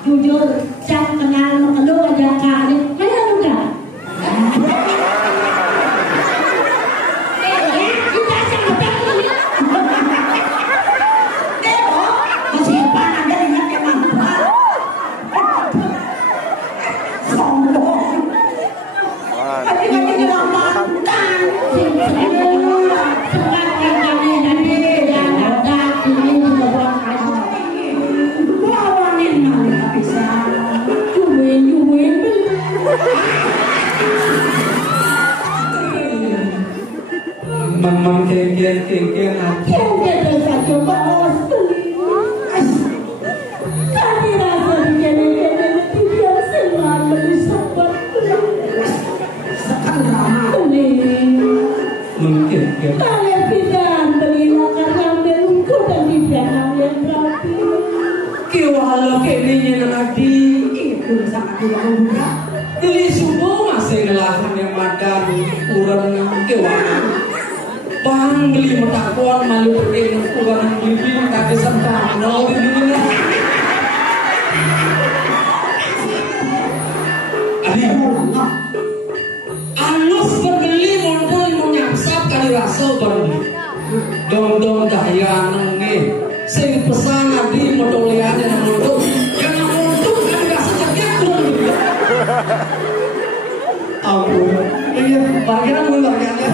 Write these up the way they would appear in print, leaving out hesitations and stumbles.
jujur saya kenal lu aja kali mana lu enggak kita sama tahu ya masih pan ada ingat yang mana sombong lagi mantan Mamang kengken aja. Kengken saja bos beli. Kami rasa kengken itu dia selalu sempat sekarang mungkin kalian tidak belilah karena berungku dan tidak yang berarti. Kiwala keninya nanti Itu sangat tidak mudah. Dili subuh masih ngelahan yang madan urang kiwala. Bang beli matakuan malu pergi kurang beli kaki sempat no begini adi alus berbeli modal mau nyamsap kali rasa berbeli dong daya nengge sing pesan adi modal liane yang modal yang modal kali rasa ceknya kurang beli ampun iya bagian gue bagiannya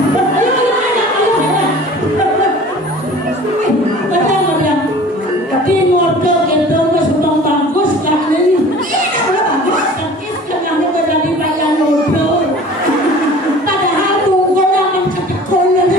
Timur ke gendong ke sebang bagus karena ini bagus sakit karena dari bayang modal padahal bukan akan ketekolan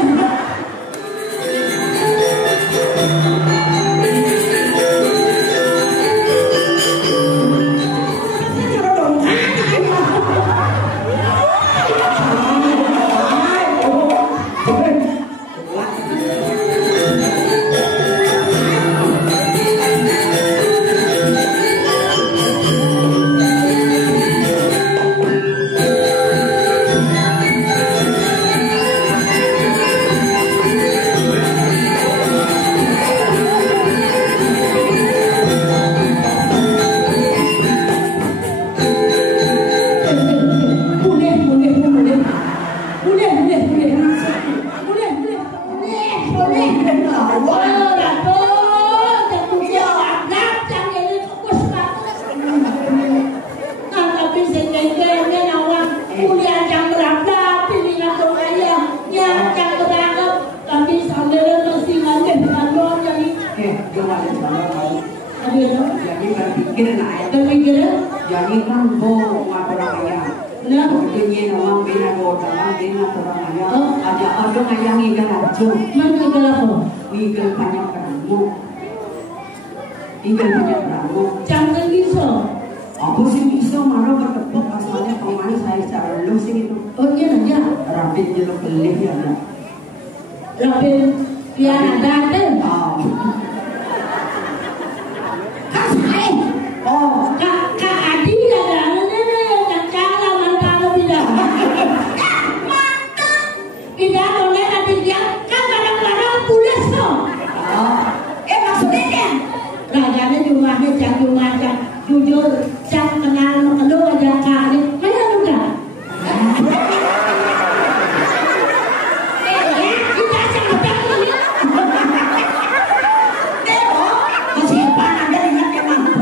Jadi kan bohong orang ayam. Nah, begini orang bina bodoh, orang bina orang ayam. Ada orang ayam ikan aja. Mana ikan apa? Ikan banyak beramu. Ikan banyak beramu. Jangan bisa. Aku sih bisa marah bertepuk asalnya kemana saya secara lu sih itu. Oh iya nanya. Rapid jeluk beli ya ada. Rapid ya ada ada. Oh, Kak Adi ada yang cara mantan tidak. Mantan. Tidak boleh ada dia kan kadang-kadang pulas tuh. Maksudnya rajanya rumahnya jangan macam jujur saya kenal lu aja kali mana lu enggak? Kita sama tahu ya. Masih pan ada ingat yang mana?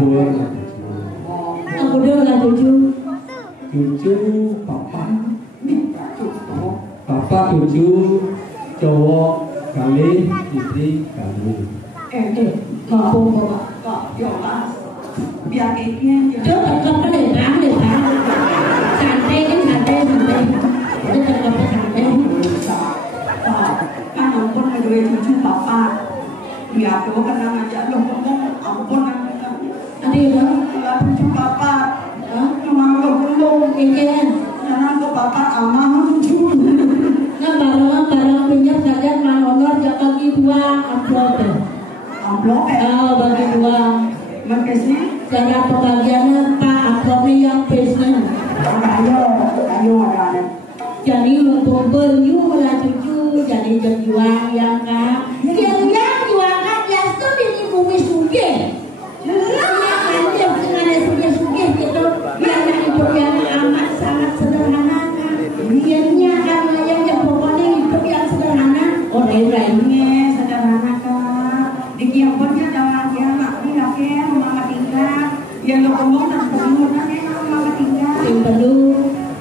Boy. Aku dulu lah tujuh. Tujuh papa. Papa tujuh cowok kali istri kali. Ngapung kok. Kok yoga. Biar ini Coba kau deh santai kan santai. Itu kau santai. kan ampun kedua cucu papa. Biar tuh kena aja lo ngomong ampun Ada yang cucu papa. Cuma lo belum ingin. karena ke papa amah cucu. Nah barang minyak saja manonor jangan dua amplop. Amplop Bagi dua. Makasih. Cara pembagiannya Pak amplopnya yang pesnya. Ayo ada. Jadi untuk beliau lah cucu jadi juang yang kak. Yang juang kak jasa ini bumi suge. Yang dengan suge gitu. Yang itu yang amat sangat sederhana. Dianya kan yang pokoknya itu yang sederhana. Lainnya Sederhana kak. Di kiamatnya dalam kiamat ini akhir mama tinggal. Yang lo ngomong dan kemudian mama tinggal. yang perlu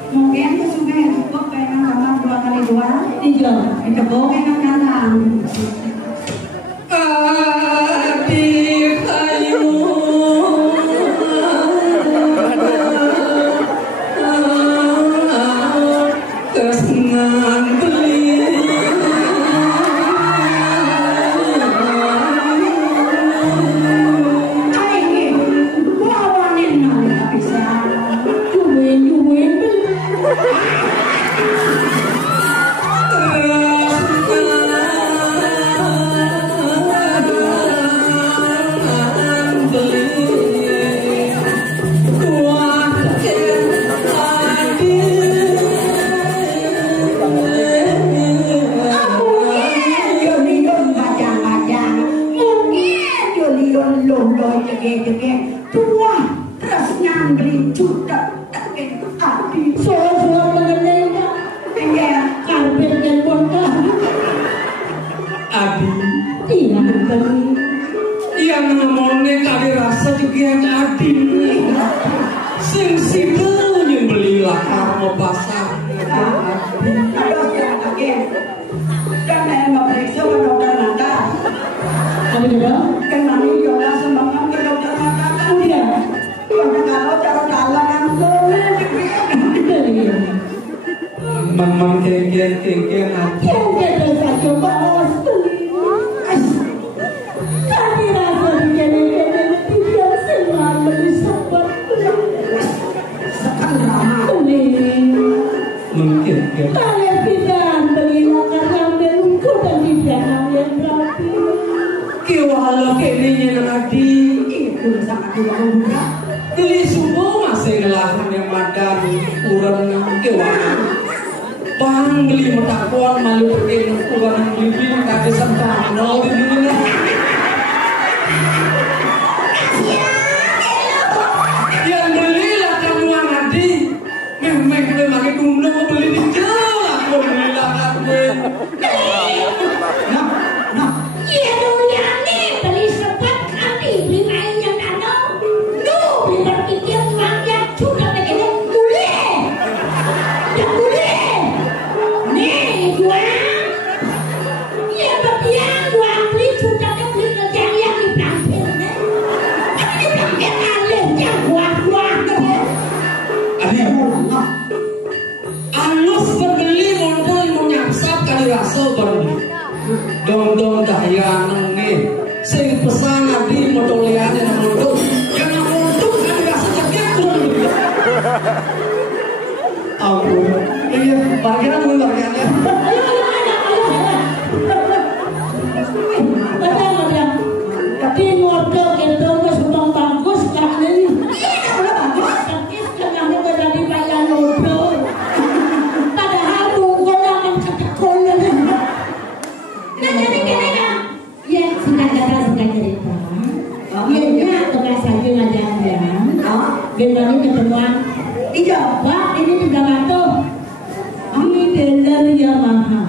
Mungkin ke sungai yang cukup pengen kamar 2 kali 2. hijau. Itu pengen kanan. Adik ayu kesenangan beli yang ngomongnya kali rasa juga yang adil sing situ yang belilah kamu pasar Kan saya nggak periksa ke dokter mata. Kamu juga? Kan mami yoga sembangkan ke dokter mata. Iya. Kalau cara dalam kan boleh memang kengkeng aja Yang kita saja bahas tadi rasa dijadikan tidak selalu disabar mungkin kalian tidak berilah karena berungku dan tidak yang rapi kiwala keninya nanti itu sangat tidak mudah. beli semua masih ngelahan yang makan kurang kiwala bang beli matakuan malu pergi kurang beli kaki sampai nol di dunia yang belilah kamu nanti memang kita lagi dulu beli di jalan aku belilah kamu iya dulu yang nih beli sempat kami beli main yang kanong lu beli berpikir rakyat sudah begini boleh tak boleh nih gua iya bagian gua beli sudah beli kerjaan yang di Brampil tapi di Brampil alihnya gua Adi anus berbeli modal mau nyamsap kali rasa baru dong daya nengin sing pesan adi modal liane nang modal jangan modal kali rasa cekek kurang ampun iya bagian bagiannya Tapi modal kita sudah bagus sekarang ini. Iya, udah bagus. Tapi sekarang itu jadi bayar modal. Padahal bukan akan ketekolan. Nah jadi gini kan, ya sudah cerita. Iya, tugas saja ngajar-ngajar. Gimana ketemuan? Iya, Pak, ini juga batu. Ini dealer Yamaha.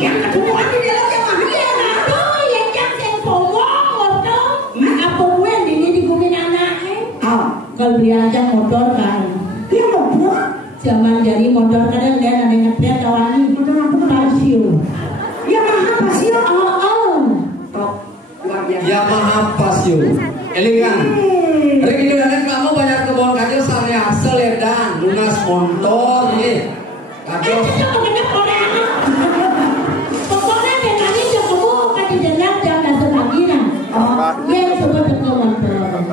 Yang ketemuan di dealer Yamaha. Iya, batu yang jangan pomong, waktu. Apa gue ini digunakan Kalau beli aja motor kan. Dia motor. Zaman dari motor kadang dia ada ngetret tawani. Motor apa? Pasio. Yamaha Pasio. Oh. Top. Luar biasa. Yamaha Pasio. Elingan. Regilan kamu banyak kebon kaca saya seledan lunas motor nih. Kaca. Pokoknya kali kamu kasih jalan jangan sebagian. Yang sebut ke motor.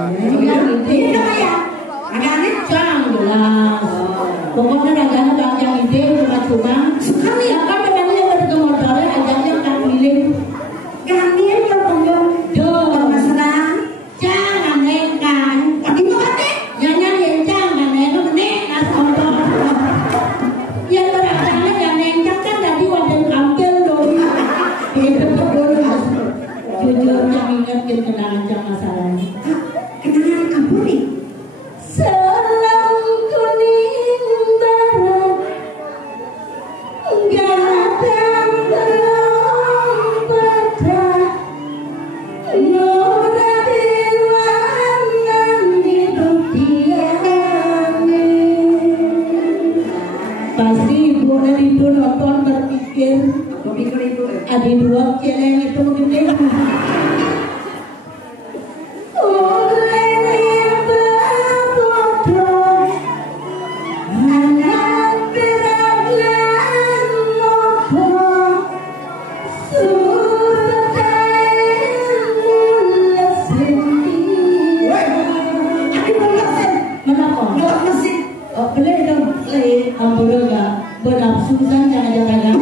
Ini ya. Ada nih jangan jelas. Pokoknya dagangan bang yang ide cuma sekali ya kan dengan yang ke motornya ajaknya kan pilih. Gantian terpondok. Masalah. Jangan nekan. Tadi mau kate? Jangan jangan nekan nekan motor. Yang berasanya yang nekan kan tadi wadah kampil dong. Itu bodoh. Jujur yang ingat kenangan masalahnya. Kenangan kamu nih. Selang kuning barat gadang terang badak Nurabil wanan hidup diane. Pasti ibu dan ibu nonton berpikir ada dua celeng itu gede. Susah jangan-jangan.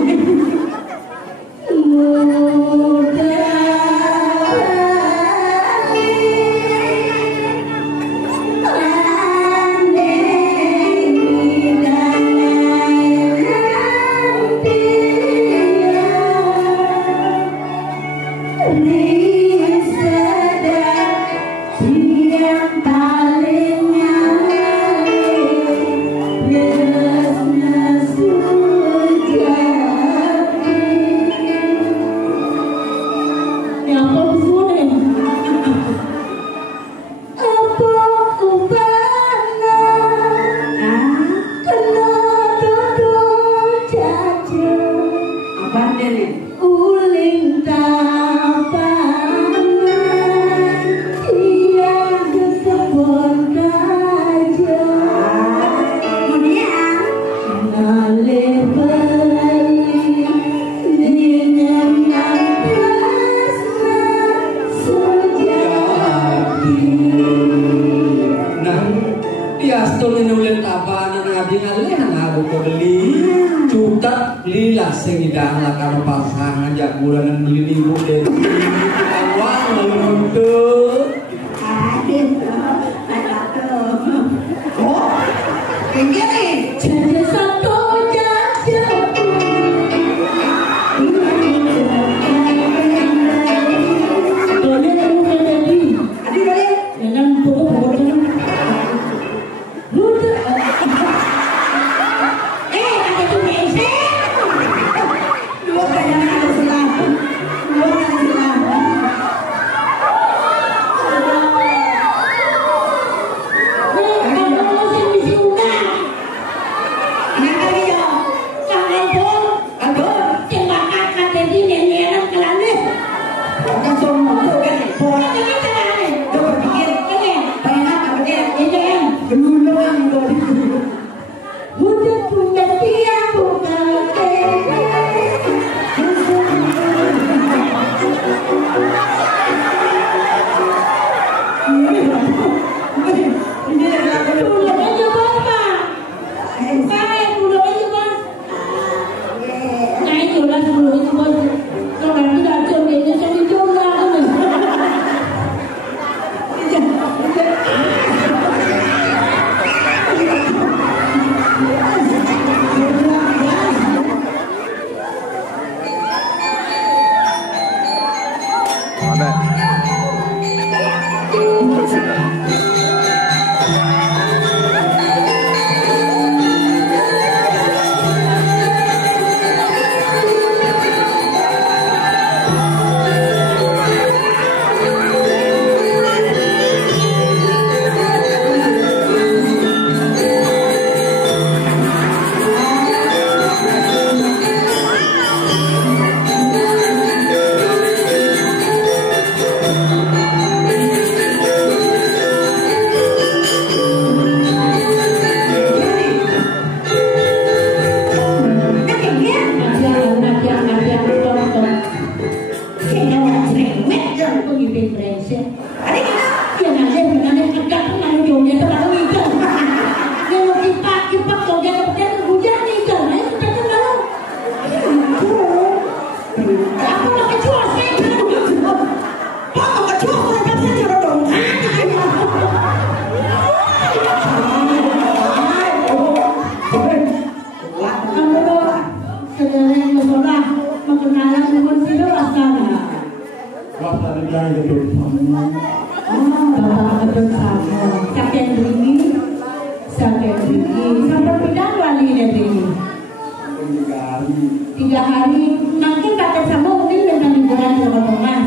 3 hari nanti pakai sama Uning dengan liburan sama Thomas.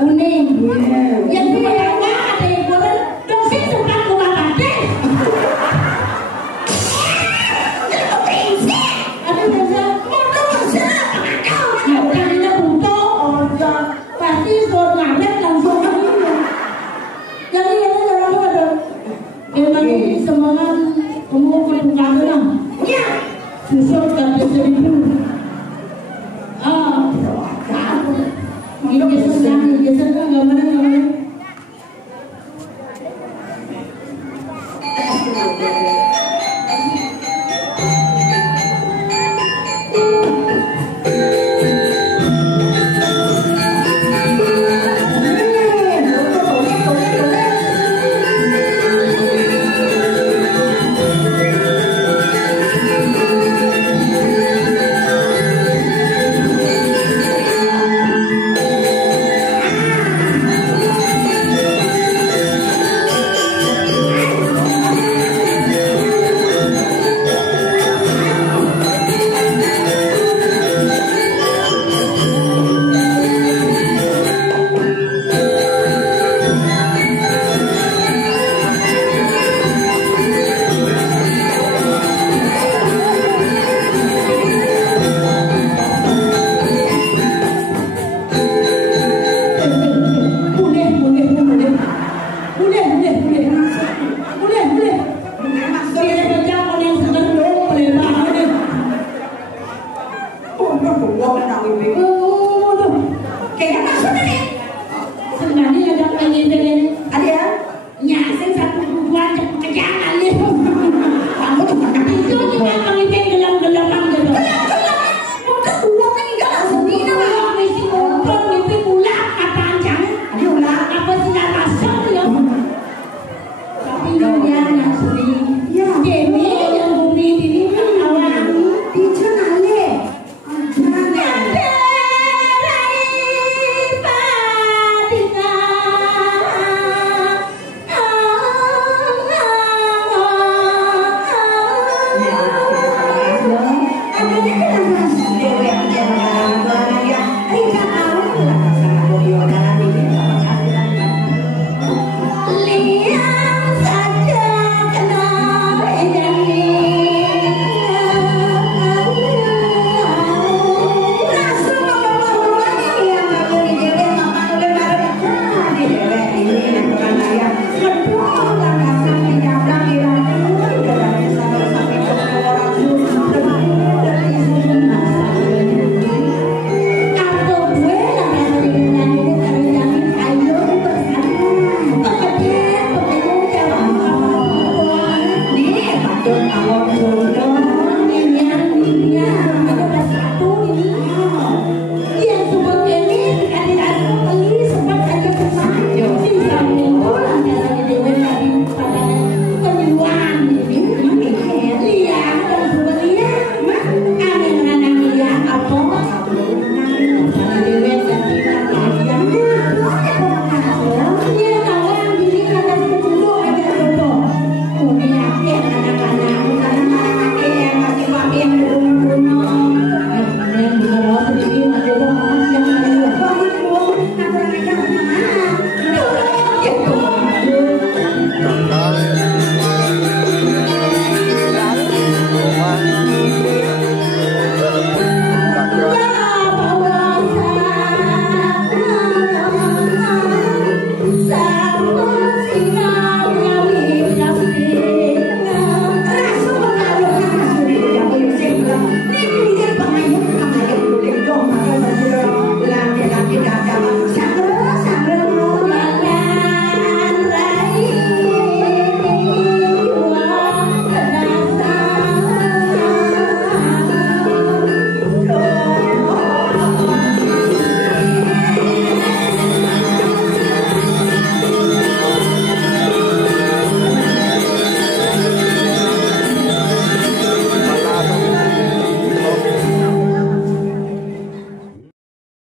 Uning yang bilangnya ada liburan dong sih suka keluar hati. Ada biasa motor sana ya kalinya butuh orang pasti suruh ngamet langsung jadi orang ada memang semangat kamu berbuka ya susut dan jadi ini biasanya nggak mana